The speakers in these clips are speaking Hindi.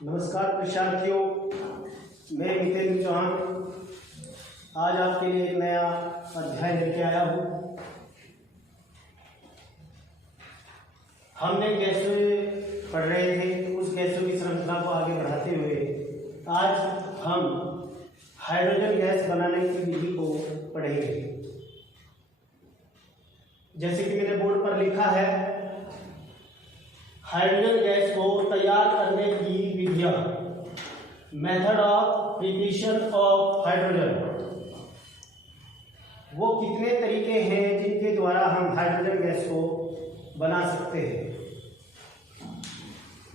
नमस्कार परीक्षार्थियों, मैं मितेंद्र चौहान आज आपके लिए एक नया अध्याय लेके आया हूँ। हमने गैसें पढ़ रहे थे, उस गैसों की श्रृंखला को आगे बढ़ाते हुए आज हम हाइड्रोजन गैस बनाने की विधि को पढ़ेंगे। जैसे कि मैंने बोर्ड पर लिखा है, हाइड्रोजन गैस को तैयार करने की विधियां, method of preparation of hydrogen. वो कितने तरीके हैं जिनके द्वारा हम हाइड्रोजन गैस को बना सकते हैं।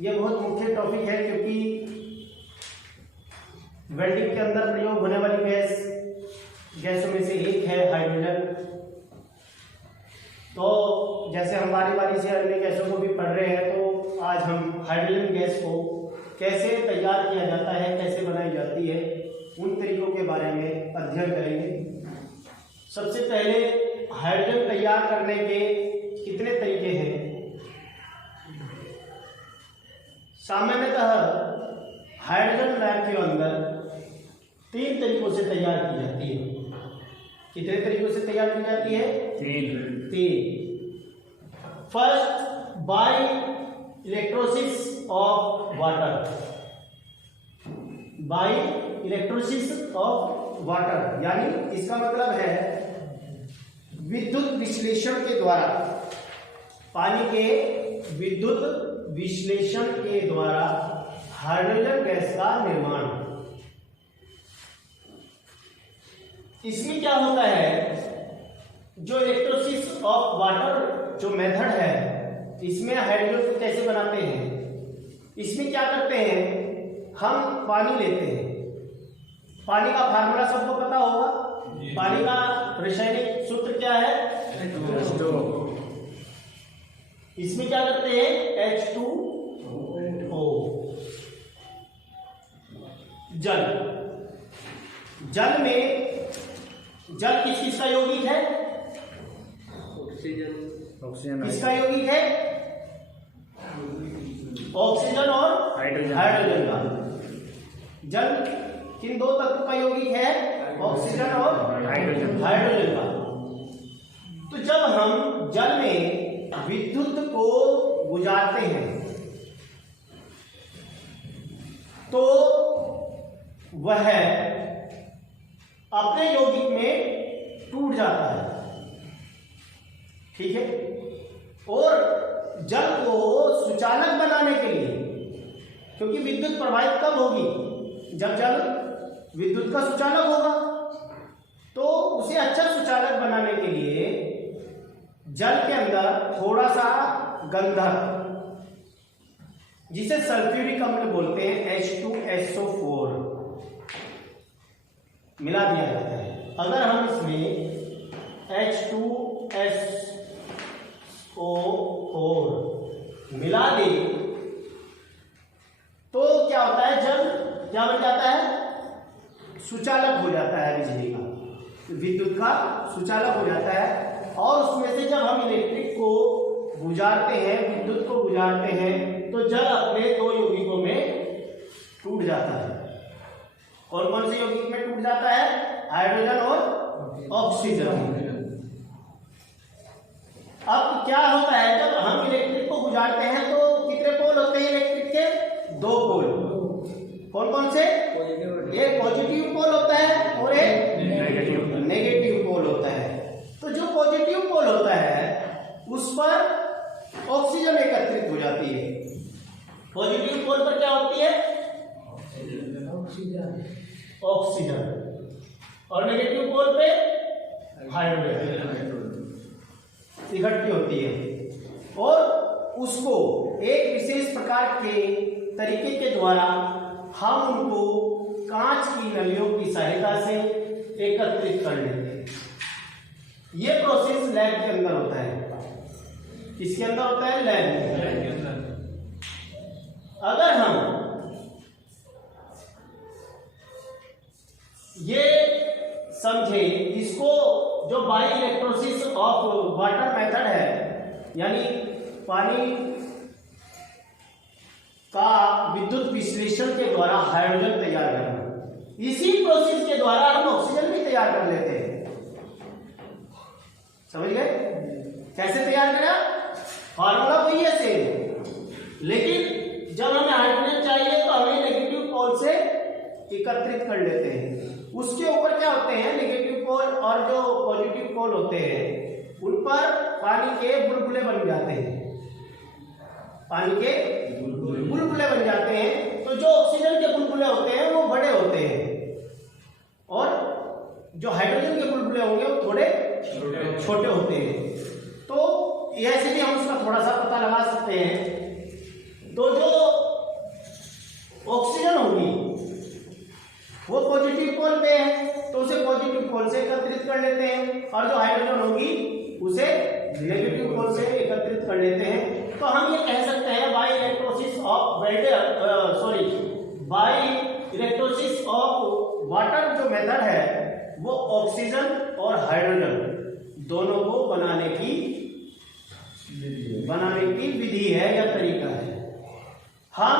ये बहुत मुख्य टॉपिक है क्योंकि वेल्डिंग के अंदर प्रयोग होने वाली गैसों में से एक है हाइड्रोजन। तो जैसे हम बारी बारी से अन्य गैसों को भी पढ़ रहे हैं, तो आज हम हाइड्रोजन गैस को कैसे तैयार किया जाता है, कैसे बनाई जाती है, उन तरीकों के बारे में अध्ययन करेंगे। सबसे पहले हाइड्रोजन तैयार करने के कितने तरीके हैं। सामान्यतः हाइड्रोजन लैब के अंदर 3 तरीकों से तैयार की जाती है। कितने तरीकों से तैयार की जाती है? 3। First, by electrolysis of water. By electrolysis of water यानी इसका मतलब है विद्युत विश्लेषण के द्वारा, पानी के विद्युत विश्लेषण के द्वारा हाइड्रोजन गैस का निर्माण। इसमें क्या होता है, जो इलेक्ट्रोसिस ऑफ वाटर जो मेथड है, इसमें हाइड्रोजन को कैसे बनाते हैं। इसमें क्या करते हैं, हम पानी लेते हैं। पानी का फार्मूला सबको पता होगा। पानी का रासायनिक सूत्र क्या है? इसमें क्या करते हैं, H2O। जल में जल किसका यौगिक है? ऑक्सीजन। किसका यौगिक है? ऑक्सीजन और हाइड्रोजन का। जल किन 2 तत्व का यौगिक है? ऑक्सीजन और हाइड्रोजन का। तो जब हम जल में विद्युत को गुजारते हैं तो वह अपने यौगिक में टूट जाता है, ठीक है। और जल को सुचालक बनाने के लिए, क्योंकि विद्युत प्रवाहित कब होगी, जब जल विद्युत का सुचालक होगा, तो उसे अच्छा सुचालक बनाने के लिए जल के अंदर थोड़ा सा गंधक, जिसे सल्फ्यूरिक अम्ल बोलते हैं, H2SO4 मिला दिया जाता है। अगर हम इसमें H2SO4 मिला दें तो क्या होता है, जल क्या बन जाता है, सुचालक हो जाता है, बिजली का, विद्युत का सुचालक हो जाता है। और उसमें से जब हम इलेक्ट्रिक को गुजारते हैं, विद्युत को गुजारते हैं, तो जल अपने 2 यौगिकों में टूट जाता है। और कौन से यौगिक में टूट जाता है? हाइड्रोजन और ऑक्सीजन। अब क्या होता है, जब हम इलेक्ट्रिक को गुजारते हैं तो कितने पोल होते हैं इलेक्ट्रिक के? 2 पोल। कौन कौन से? एक पॉजिटिव पोल होता है और एक नेगेटिव पोल होता है। तो जो पॉजिटिव पोल होता है उस पर ऑक्सीजन एकत्रित हो जाती है। पॉजिटिव पोल पर क्या होती है? ऑक्सीजन। और नेगेटिव पोल पे हाइड्रोजन इकट्ठी होती है। और उसको एक विशेष प्रकार के तरीके के द्वारा हम उनको कांच की नलियों की सहायता से एकत्रित कर लेते हैं। यह प्रोसेस लैब के अंदर होता है। किसके अंदर होता है? लैब के अंदर। अगर हम ये समझे, इसको जो bye electrolysis of water method है, यानी पानी का विद्युत विश्लेषण के द्वारा हाइड्रोजन तैयार करना। इसी प्रोसेस के द्वारा हम ऑक्सीजन भी तैयार कर लेते हैं। समझ गए कैसे तैयार करा? फार्मूला वही है सेम, लेकिन जब हमें हाइड्रोजन चाहिए तो हमें नेगेटिव पोल से एकत्रित कर लेते हैं। उसके ऊपर क्या होते हैं, नेगेटिव पोल और जो पॉजिटिव पोल होते हैं उन पर पानी के बुलबुले बन जाते हैं। पानी के बुलबुले बन जाते हैं। तो जो ऑक्सीजन के बुलबुले होते हैं वो बड़े होते हैं और जो हाइड्रोजन के बुलबुले होंगे वो थोड़े छोटे होते हैं। तो ऐसे भी हम उसका थोड़ा सा पता लगा सकते हैं। तो जो ऑक्सीजन होगी वो पॉजिटिव पोल पे है तो उसे पॉजिटिव पोल से एकत्रित कर लेते हैं, और जो हाइड्रोजन होगी उसे नेगेटिव पोल से एकत्रित कर लेते हैं। तो हम ये कह सकते हैं बाय इलेक्ट्रोसिस ऑफ वाटर जो मेथड है वो ऑक्सीजन और हाइड्रोजन दोनों को बनाने की विधि है या तरीका है। हम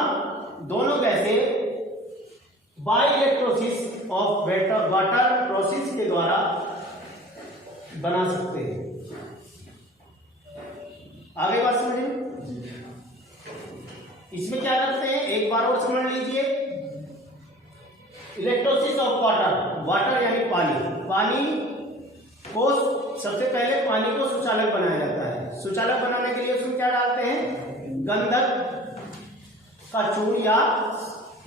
दोनों कैसे bye electrolysis of water process के द्वारा बना सकते हैं। आगे बात समझिए। इसमें क्या करते हैं एक बार और समझ लीजिए। इलेक्ट्रोसिस ऑफ वाटर यानी पानी को सबसे पहले पानी को सुचालक बनाया जाता है। सुचालक बनाने के लिए उसमें क्या डालते हैं, गंधक का चूर्ण, या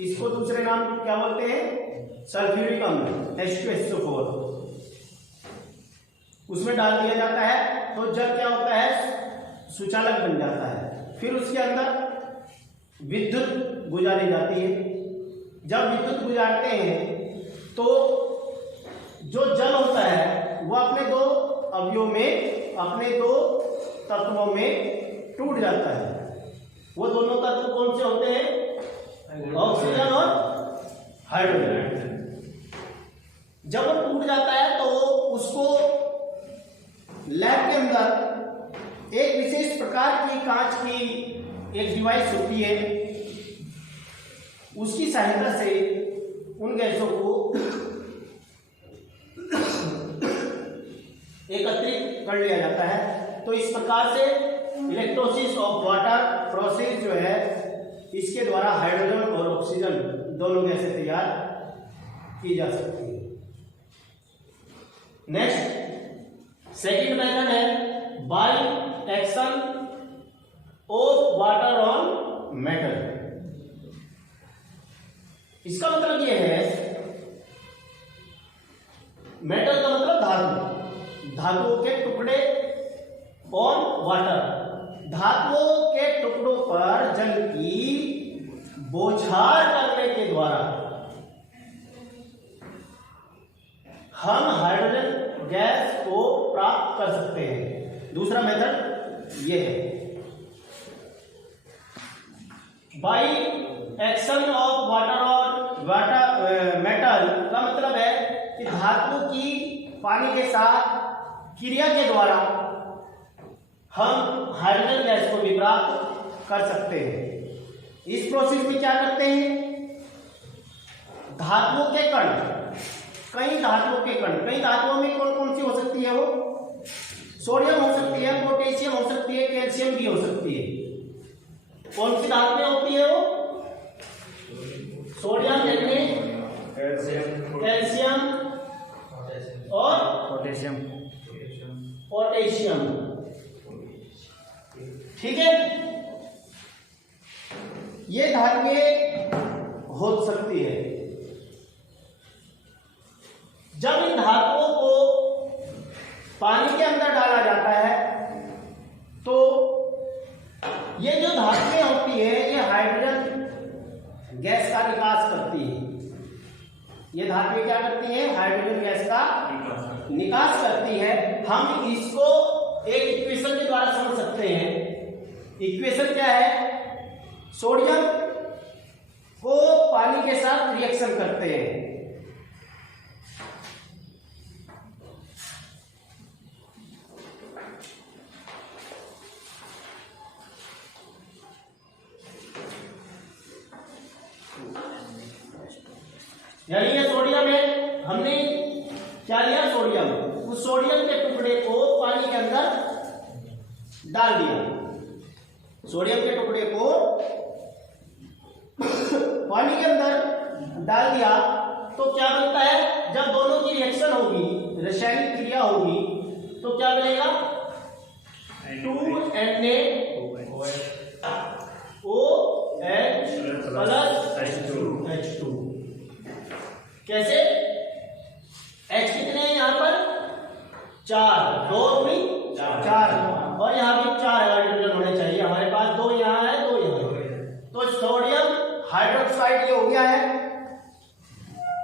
इसको दूसरे नाम क्या बोलते हैं, सल्फ्यूरिक अम्ल H2SO4 उसमें डाल दिया जाता है। तो जब क्या होता है, सुचालक बन जाता है। फिर उसके अंदर विद्युत गुजारी जाती है। जब विद्युत गुजारते हैं तो जो जल होता है वो अपने दो अवयवों में, अपने दो तत्वों में टूट जाता है। वो दोनों तत्व कौन से होते हैं, ऑक्सीजन और हाइड्रोजन। जब वो टूट जाता है तो उसको लैब के अंदर एक विशेष प्रकार की कांच की एक डिवाइस होती है, उसकी सहायता से उन गैसों को एकत्रित कर लिया जाता है। तो इस प्रकार से इलेक्ट्रोसिस ऑफ वाटर प्रोसेस जो है इसके द्वारा हाइड्रोजन और ऑक्सीजन दोनों गैसें तैयार की जा सकती है। नेक्स्ट सेकंड मेथड है bye action of water on metal. इसका मतलब यह है, मेटल का मतलब धातु, धातुओं के टुकड़े और वाटर, धातुओं के टुकड़ों पर जल की बौछार करने के द्वारा हम हाइड्रोजन गैस को प्राप्त कर सकते हैं। दूसरा मेथड यह है बाय एक्शन ऑफ वाटर और मेटल का मतलब है कि धातु की पानी के साथ क्रिया के द्वारा हम हाइड्रोजन गैस को भी प्राप्त कर सकते हैं। इस प्रोसेस में क्या करते हैं, धातुओं के कण, कई धातुओं में कौन कौन सी हो सकती है, वो सोडियम हो सकती है, पोटेशियम हो सकती है, कैल्शियम भी हो सकती है। कौन सी धातुएं होती है वो, सोडियम, कैल्शियम और पोटेशियम। ठीक है, ये धातुएं हो सकती है। जब इन धातुओं को पानी के अंदर डाला जाता है तो ये जो धातुएं होती है ये हाइड्रोजन गैस का निकास करती है। ये धातुएं क्या करती हैं, हाइड्रोजन गैस का निकास करती है। हम इसको एक इक्वेशन के द्वारा समझ सकते हैं। इक्वेशन क्या है, सोडियम को पानी के साथ रिएक्शन करते हैं, यानी ये सोडियम है, हमने क्या लिया सोडियम, उस सोडियम के टुकड़े को पानी के अंदर डाल दिया, सोडियम के टुकड़े को पानी के अंदर डाल दिया, तो क्या बनता है, जब दोनों की रिएक्शन होगी, रासायनिक क्रिया होगी, तो क्या मिलेगा 2NaOH प्लस H2। कैसे, H कितने हैं यहाँ पर 4, 2 दूनी 4, और यहाँ भी 4 हाइड्रोजन होने चाहिए, हमारे पास 2 यहाँ है 2 यहाँ है, तो सोडियम हाइड्रोक्साइड ये हो गया है,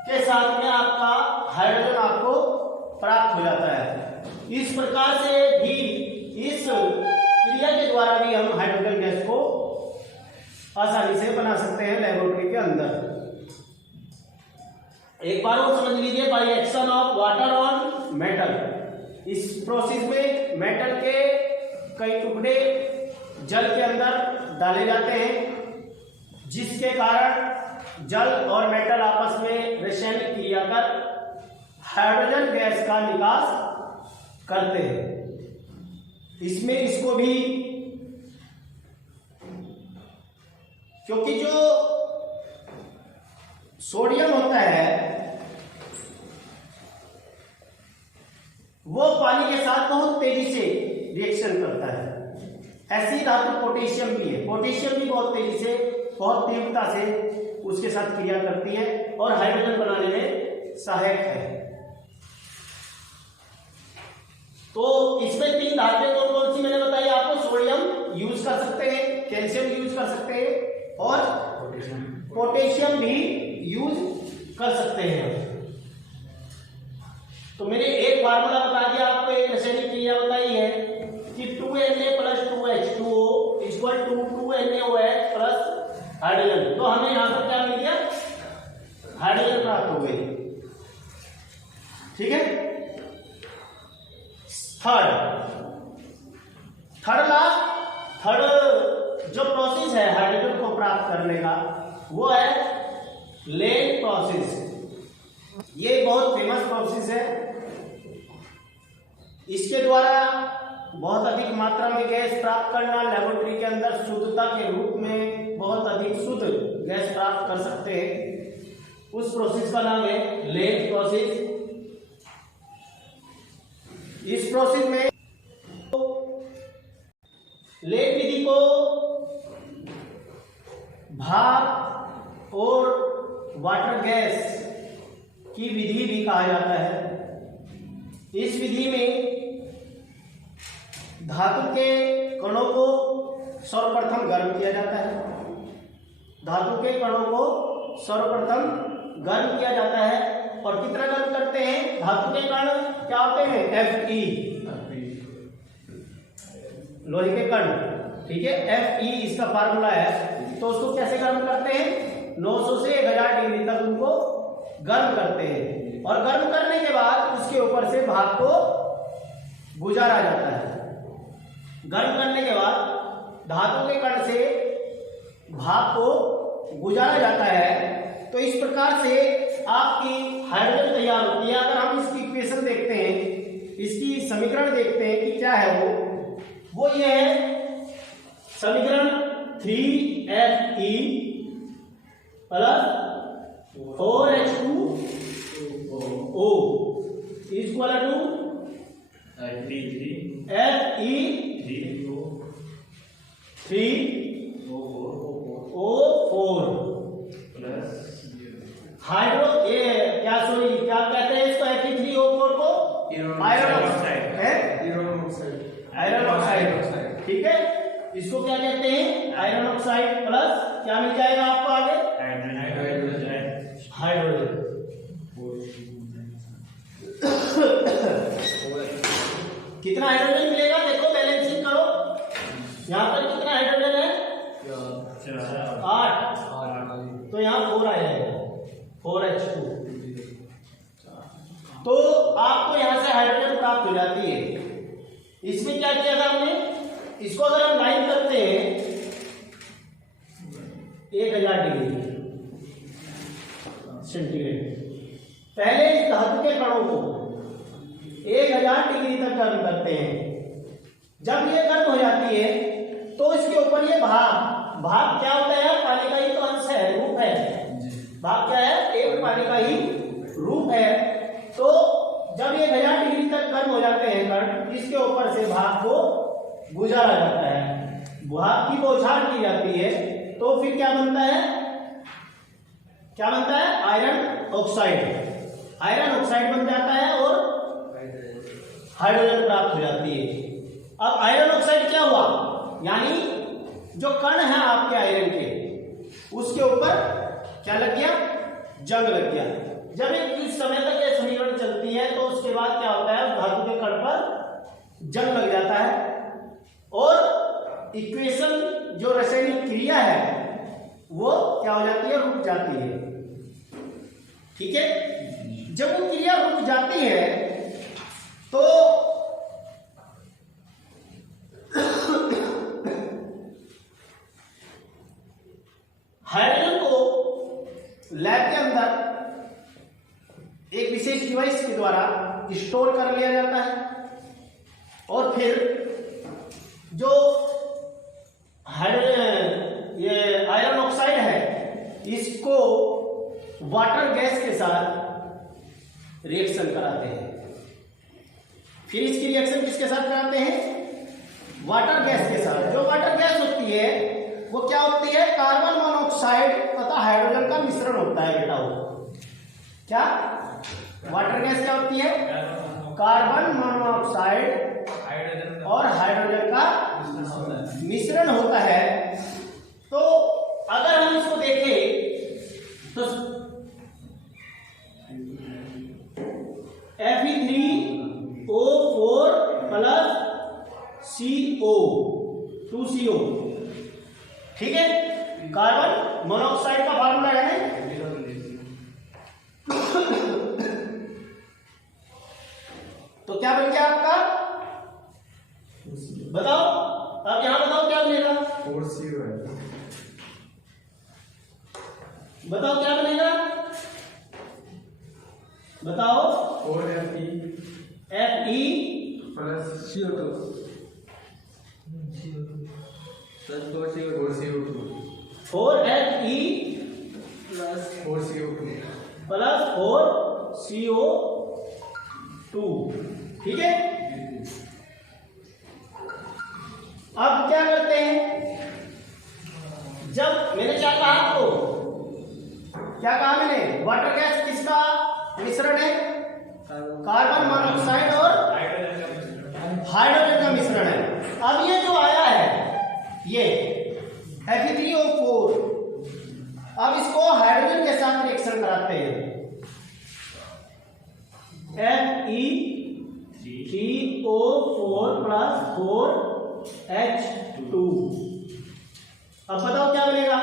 के साथ में आपका हाइड्रोजन आपको प्राप्त हो जाता है। इस प्रकार से भी, इस क्रिया के द्वारा भी हम हाइड्रोजन गैस को आसानी से बना सकते हैं लेबोरेटरी के अंदर। एक बार और समझ लीजिए, bye action of water on metal, इस प्रोसेस में मेटल के कई टुकड़े जल के अंदर डाले जाते हैं, जिसके कारण जल और मेटल आपस में रासायनिक क्रिया कर हाइड्रोजन गैस का निकास करते हैं। इसमें इसको भी, क्योंकि जो सोडियम होता है वो पानी के साथ बहुत तेजी से रिएक्शन करता है, ऐसी धातु पोटेशियम भी है, पोटेशियम भी बहुत तेजी से, बहुत तीव्रता से उसके साथ क्रिया करती है और हाइड्रोजन बनाने में सहायक है। तो इसमें 3 धातुएं कौन कौन सी मैंने बताई आपको, सोडियम यूज कर सकते हैं, कैल्शियम यूज कर सकते हैं और पोटेशियम भी यूज कर सकते हैं। तो मैंने एक फार्मूला बता दिया आपको, एक रासायनिक क्रिया बताई है कि 2Na plus 2H2O equal to 2NaOH plus hydrogen. तो हमें यहां पर क्या मिल गया, हाइड्रोजन प्राप्त हो गई। ठीक है, थर्ड जो प्रोसेस है हाइड्रोजन को प्राप्त करने का, वो है लेन प्रोसेस। ये बहुत फेमस प्रोसेस है, इसके द्वारा बहुत अधिक मात्रा में गैस प्राप्त करना, लेबोरेटरी के अंदर शुद्धता के रूप में बहुत अधिक शुद्ध गैस प्राप्त कर सकते हैं। उस प्रोसेस का नाम है लेन प्रोसेस। इस प्रोसेस में लेन विधि को भाप और वाटर गैस की विधि भी कहा जाता है। इस विधि में धातु के कणों को सर्वप्रथम गर्म किया जाता है, धातु के कणों को सर्वप्रथम गर्म किया जाता है। और कितना गर्म करते हैं, धातु के कण क्या होते हैं, Fe, लोहे के कण, ठीक है, Fe इसका फार्मूला है। तो उसको कैसे गर्म करते हैं, 900 से 1000 डिग्री तक उनको गर्म करते हैं, और गर्म करने के बाद उसके ऊपर से भाप को गुजारा जाता है। गर्म करने के बाद धातु के कण से भाप को गुजारा जाता है। तो इस प्रकार से आपकी हाइड्रोजन तैयार होती है। अगर हम इसकी इक्वेशन देखते हैं, इसकी समीकरण देखते हैं कि क्या है वो ये है समीकरण 3Fe plus 4H2O equal to Fe3O4 hydro, ये क्या, सॉरी क्या कहते हैं इसको, Fe3O4 को आयरन ऑक्साइड है, आयरन ऑक्साइड, ठीक है, इसको क्या कहते हैं, आयरन ऑक्साइड प्लस क्या मिल जाएगा आपको आगे, हाइड्रोजन। कितना हाइड्रोजन मिलेगा, देखो बैलेंसिंग करो, यहाँ पर कितना हाइड्रोजन है, 8, तो यहाँ 4 आ जाएगा, 4H2। तो आपको यहां से हाइड्रोजन प्राप्त हो जाती है। इसमें क्या किया था हमने, इसको अगर हम लाइन करते हैं 1000 डिग्री सेंटीग्रेड। पहले इस धातु के कणों को 1000 डिग्री तक गर्म करते हैं। जब ये गर्म हो जाती है तो इसके ऊपर ये भाप क्या होता है? पानी का ही तो अंश है, रूप है। भाप क्या है? एक पानी का ही रूप है। तो जब ये 1000 डिग्री तक गर्म हो जाते हैं कण, इसके ऊपर से भाप को गुजारा जाता है, भाप की बौछार की जाती है। तो फिर क्या बनता है? क्या बनता है? Iron oxide. आयरन ऑक्साइड बन जाता है और हाइड्रोजन प्राप्त हो जाती है। अब आयरन ऑक्साइड क्या हुआ? यानी जो कण है आपके आयरन के, उसके ऊपर क्या लग गया? जंग लग गया। जब एक कुछ समय तक ये समीकरण चलती है तो उसके बाद क्या होता है? धातु के कण पर जंग लग जाता है और इक्वेशन, जो रासायनिक क्रिया है, वो क्या हो जाती है? रुक जाती है। ठीक है। जब वो क्रिया रुक जाती है तो हाइड्रोजन को लैब के अंदर एक विशेष डिवाइस के द्वारा स्टोर कर लिया जाता है और फिर जो ये आयरन ऑक्साइड है, इसको वाटर गैस के साथ रिएक्शन कराते हैं। फिर इसकी रिएक्शन किसके साथ कराते हैं? वाटर गैस के साथ। जो वाटर गैस होती है वो क्या होती है? कार्बन मोनोऑक्साइड तथा हाइड्रोजन का मिश्रण होता है बेटा। वो क्या? वाटर गैस क्या होती है? कार्बन मोनोऑक्साइड और हाइड्रोजन का मिश्रण होता है। तो अगर हम इसको देखें तो Fe3O4 प्लस CO 2CO, ठीक है। कार्बन मोनोऑक्साइड का फार्मूला है ना? तो क्या बन गया आपका? बताओ, अब यहां बताओ क्या बनेगा? 4CO है। बताओ क्या बनेगा? बताओ। 4Fe plus CO2 plus 4CO2 4Fe plus 4CO2 plus 4CO2, ठीक है। अब क्या करते हैं? जब मैंने क्या कहा आपको? क्या कहा मैंने? वाटर गैस किसका मिश्रण है? कार्बन मोनोऑक्साइड और हाइड्रोजन का मिश्रण है। अब ये जो आया है ये Fe3O4, अब इसको हाइड्रोजन के साथ रिएक्शन कराते हैं। Fe3O4 plus 4H2। अब बताओ क्या बनेगा?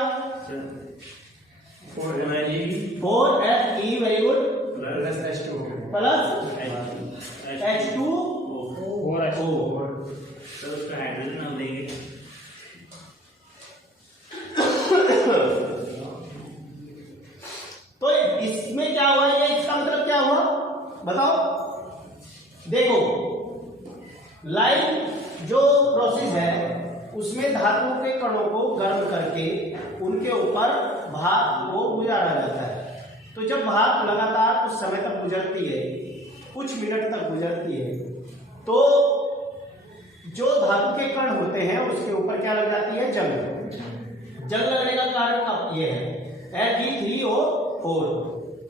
4Fe, very good, plus H2 plus H2O। तो उसका हाइड्रोजन हम देंगे। तो इसमें क्या हुआ? ये इसका मतलब क्या हुआ? बताओ। देखो, लाइन जो प्रोसेस है उसमें धातुओं के कणों को गर्म करके उनके ऊपर भाप को गुजारा जाता है। तो जब भाप लगातार कुछ समय तक गुजरती है, कुछ मिनट तक गुजरती है, तो जो धातु के कण होते हैं उसके ऊपर क्या लग जाती है? जंग। जंग लगने का कारण अब ये है Fe3O4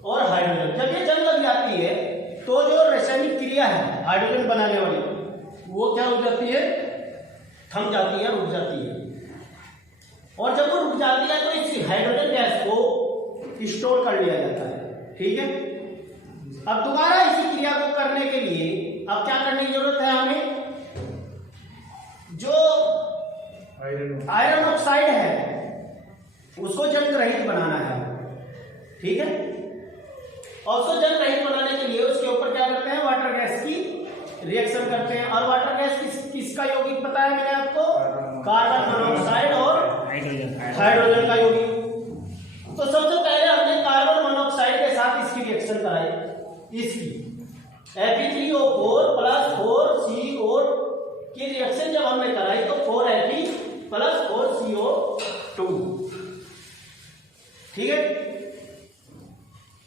और हाइड्रोजन। जब ये जंग लग जाती है तो जो रासायनिक क्रिया है हाइड्रोजन बनाने वाली, वो क्या हो जाती है? थम जाती है, रुक जाती है। और जब वो रुक जाती है तो इस हाइड्रोजन गैस को स्टोर कर लिया जाता है, ठीक है। अब दोबारा इसी क्रिया को करने के लिए अब क्या करने की जरूरत है हमें? जो आयरन ऑक्साइड है उसको जंग रहित बनाना है, ठीक है। और उसको जंग रहित बनाने के लिए उसके ऊपर क्या करते हैं? वाटर गैस की रिएक्शन करते हैं। और वाटर गैस किसका यौगिक बताया मैंने आपको? कार्बन मोनोऑक्साइड और हाइड्रोजन का यौगिक। तो सबसे पहले हमने कार्बन मोनोऑक्साइड के ठीक है,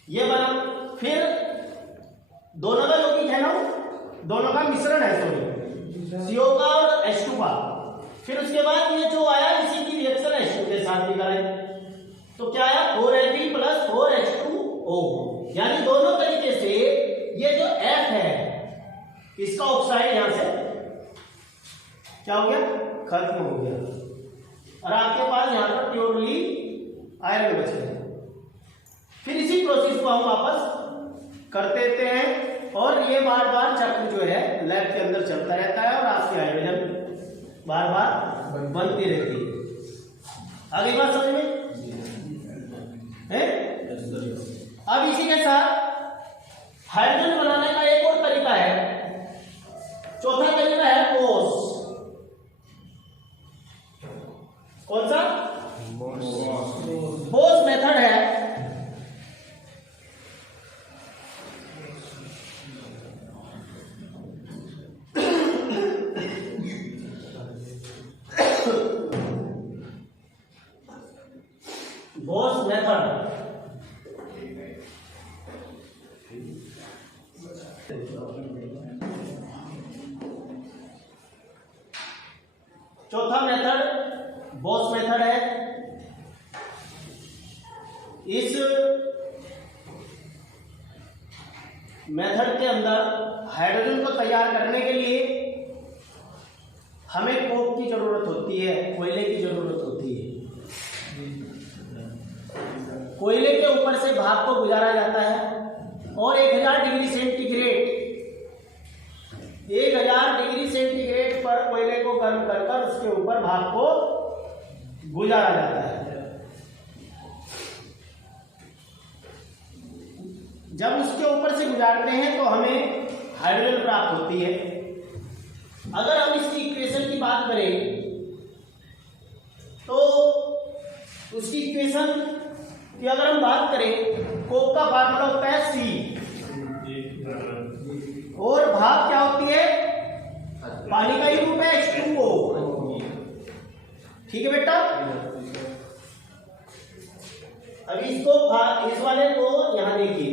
ये बना। फिर दोनों का यौगिक है ना, दोनों का मिश्रण है, सॉरी, CO का और H2 का। फिर उसके बाद ये जो आया इसी की रिएक्शन H2 के साथ भी करें तो क्या आया 4Ab प्लस 4H2O, यानी दोनों तरीके से ये जो F है इसका ऑक्साइड यहां से क्या हो गया, खत्म हो गया, और आपके पास यहां पर प्योरली आयरन बच गया। फिर इसी प्रोसेस को हम वापस कर देते हैं और ये बार बार चक्र जो है लैब के अंदर चलता रहता है और आपकी हाइड्रोजन बार बार बनती रहती है। आगे बात समझ में है? अब इसी के साथ हाइड्रोजन बनाने का एक और तरीका है, चौथा तरीका है बोस। कौन सा? बोस मेथड है। बोस मेथड चौथा मेथड बोस मेथड है। इस मेथड के अंदर हाइड्रोजन को तैयार करने के लिए हमें कोक की जरूरत होती है, कोयले की जरूरत होती है। कोयले के ऊपर से भाप को गुजारा जाता है और 1000 डिग्री सेंटीग्रेड 1000 डिग्री सेंटीग्रेड पर कोयले को गर्म कर उसके ऊपर भाप को गुजारा जाता है। जब उसके ऊपर से गुजारते हैं तो हमें हाइड्रोजन प्राप्त होती है। अगर हम इसकी इक्वेशन की बात करें तो उसकी इक्वेशन की अगर हम बात करें, कोक का फार्मूला होता है C और भाप क्या होती है, पानी का ही रूप है H2O। ठीक है बेटा, अभी इसको इस वाले को यहां देखिए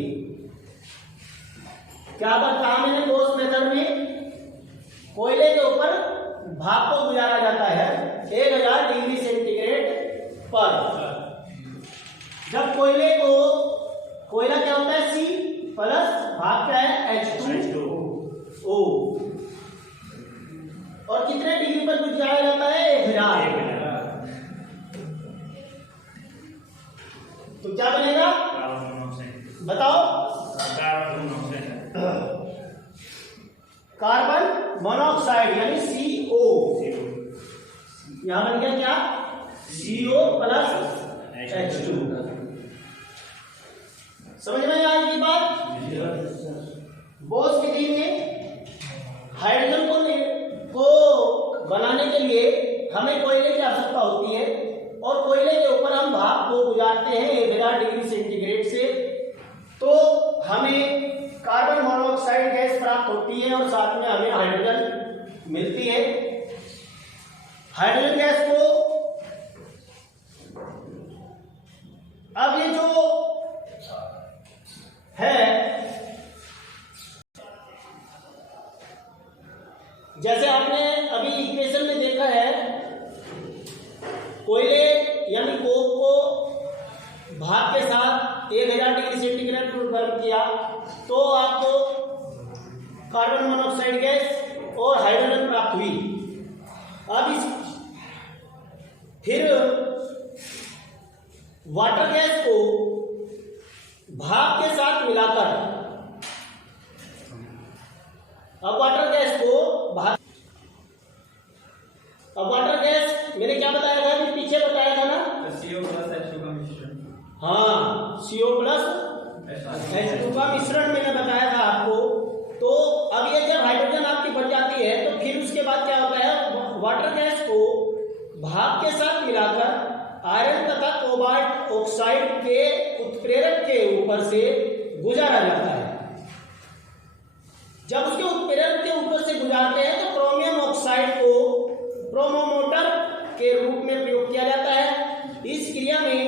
क्या कहा मैंने, बोस मेथड में कोयले के ऊपर भाप को गुजारा जाता है 1000 डिग्री सेंटीग्रेड पर। जब कोयला क्या होता है C प्लस भाप क्या है H2O, और कितने डिग्री पर गुजारा जाता है 1000। तो क्या बनेगा बताओ, कार्बन मोनोऑक्साइड यानी CO। यहां बन गया क्या, CO प्लस H2। समझ में आई ये बात? बोस विधि में हाइड्रोजन को बनाने के लिए हमें कोयले की आवश्यकता होती है और कोयले के ऊपर हम भाप को गुजारते हैं 1000 डिग्री सेंटीग्रेड से, तो हमें कार्बन मोनोऑक्साइड गैस प्राप्त होती है और साथ में हमें हाइड्रोजन मिलती है। हाइड्रोजन गैस को अब ये जो है, जैसे आपने अभी इक्वेशन में देखा है, कोयले यानी कोक को भाप के साथ 1000 डिग्री सेंटीग्रेड पर गर्म किया तो आपको कार्बन मोनोऑक्साइड गैस और हाइड्रोजन प्राप्त हुई। अब फिर वाटर गैस को भाप के साथ मिलाकर, अब वाटर गैस मैंने क्या बताया था, अभी पीछे बताया था ना, CO प्लस H2 का मिश्रण। हाँ, CO प्लस H2 का मिश्रण मैंने बताया था आपको। तो अब ये जब हाइड्रोजन आपकी बन जाती है तो फिर उसके बाद क्या होता है, वाटर गैस को भाप के साथ मिलाकर आयरन तथा कोबाल्ट ऑक्साइड के उत्प्रेरक के ऊपर से गुजारा जाता है। जब उसके उत्प्रेरक के ऊपर से गुजारते हैं तो क्रोमियम ऑक्साइड को प्रोमोटर के रूप में प्रयोग किया जाता है। इस क्रिया में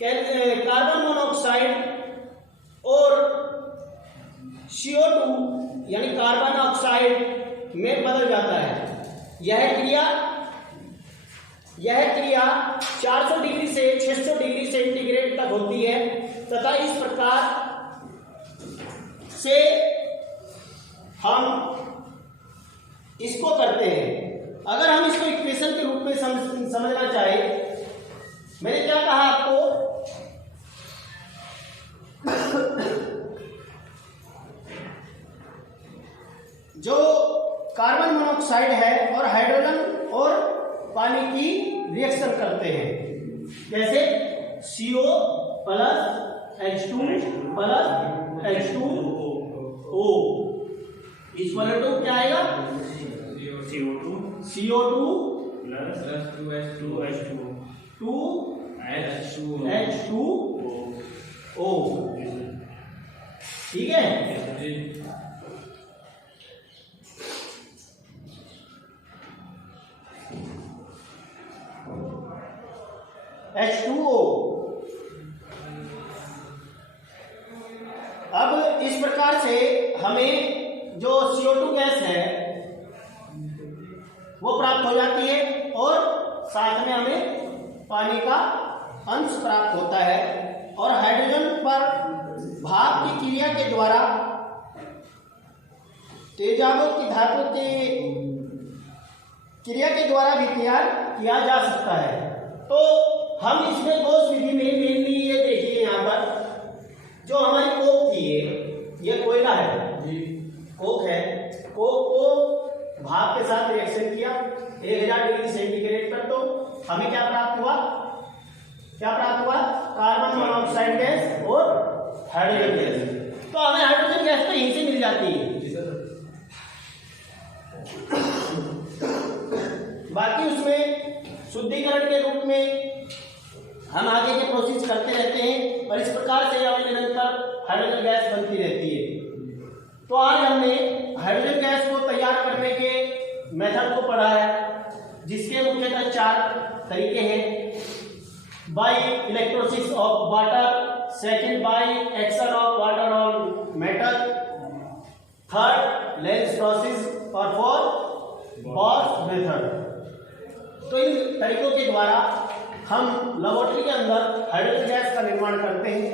कार्बन मोनोऑक्साइड और CO2 यानी कार्बन ऑक्साइड में बदल जाता है। यह क्रिया 400 डिग्री से 600 डिग्री सेंटीग्रेड तक होती है तथा इस प्रकार से हम इसको करते हैं। अगर हम इसको इक्वेशन के रूप में समझना चाहें, मैंने क्या कहा आपको, जो कार्बन मोनोऑक्साइड है और हाइड्रोजन और पानी की रिएक्शन करते हैं, कैसे CO plus H2 plus H2O equal to क्या आएगा, CO2 प्लस 2H2O। ठीक है। H2O। अब इस प्रकार से हमें जो CO2 गैस है वो प्राप्त हो जाती है और साथ में हमें पानी का अंश प्राप्त होता है। और हाइड्रोजन पर भाप की क्रिया के द्वारा तेजाबों की धातु की क्रिया के द्वारा भी तैयार किया जा सकता है। तो हम इसमें कोस विधि में मेनली ये देखिए, यहाँ पर जो हमारी कोक थी, ये कोयला है, कोक है, कोक को भाप के साथ रिएक्शन किया 1000 डिग्री सेंटीग्रेड पर, तो हमें क्या प्राप्त हुआ, कार्बन मोनोऑक्साइड गैस और हाइड्रोजन गैस। तो हमें हाइड्रोजन गैस तो यहीं से मिल जाती है। बाकी उसमें शुद्धिकरण के रूप में हम आगे के प्रोसेस करते रहते हैं और इस प्रकार से हमें निरंतर हाइड्रोजन गैस बनती रहती है। तो आज हमने हाइड्रोजन गैस को तैयार करने के मेथड को पढ़ा है, जिसके मुख्यतः 4 तरीके हैं। By electrolysis of water, second by action of water on metal, third Lane's process और फोर्थ बॉस मेथड। तो इन तरीकों के द्वारा हम लेबोरेटरी के अंदर हाइड्रोजन गैस का निर्माण करते हैं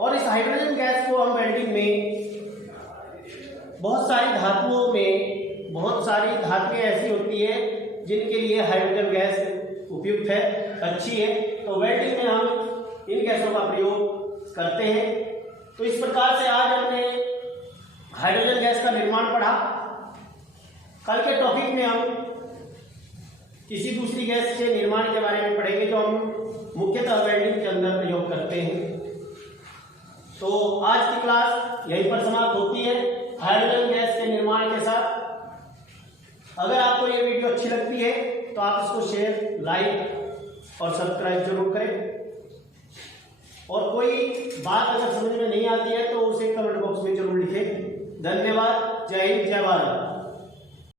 और इस हाइड्रोजन गैस को हम वेल्डिंग में बहुत सारी धातुओं में, बहुत सारी धातुएं ऐसी होती है जिनके लिए हाइड्रोजन गैस उपयुक्त है, अच्छी है, तो वेल्डिंग में हम इन गैसों का प्रयोग करते हैं। तो इस प्रकार से आज हमने हाइड्रोजन गैस का निर्माण पढ़ा। कल के टॉपिक में हम किसी दूसरी गैस के निर्माण के बारे में पढ़ेंगे जो हम मुख्यतः वेल्डिंग के अंदर प्रयोग करते हैं। तो आज की क्लास यहीं पर समाप्त होती है हाइड्रोजन गैस के निर्माण के साथ। अगर आपको ये वीडियो अच्छी लगती है तो आप इसको शेयर, लाइक और सब्सक्राइब जरूर करें। और कोई बात अगर समझ में नहीं आती है तो उसे कमेंट बॉक्स में जरूर लिखें। धन्यवाद। जय हिंद, जय भारत।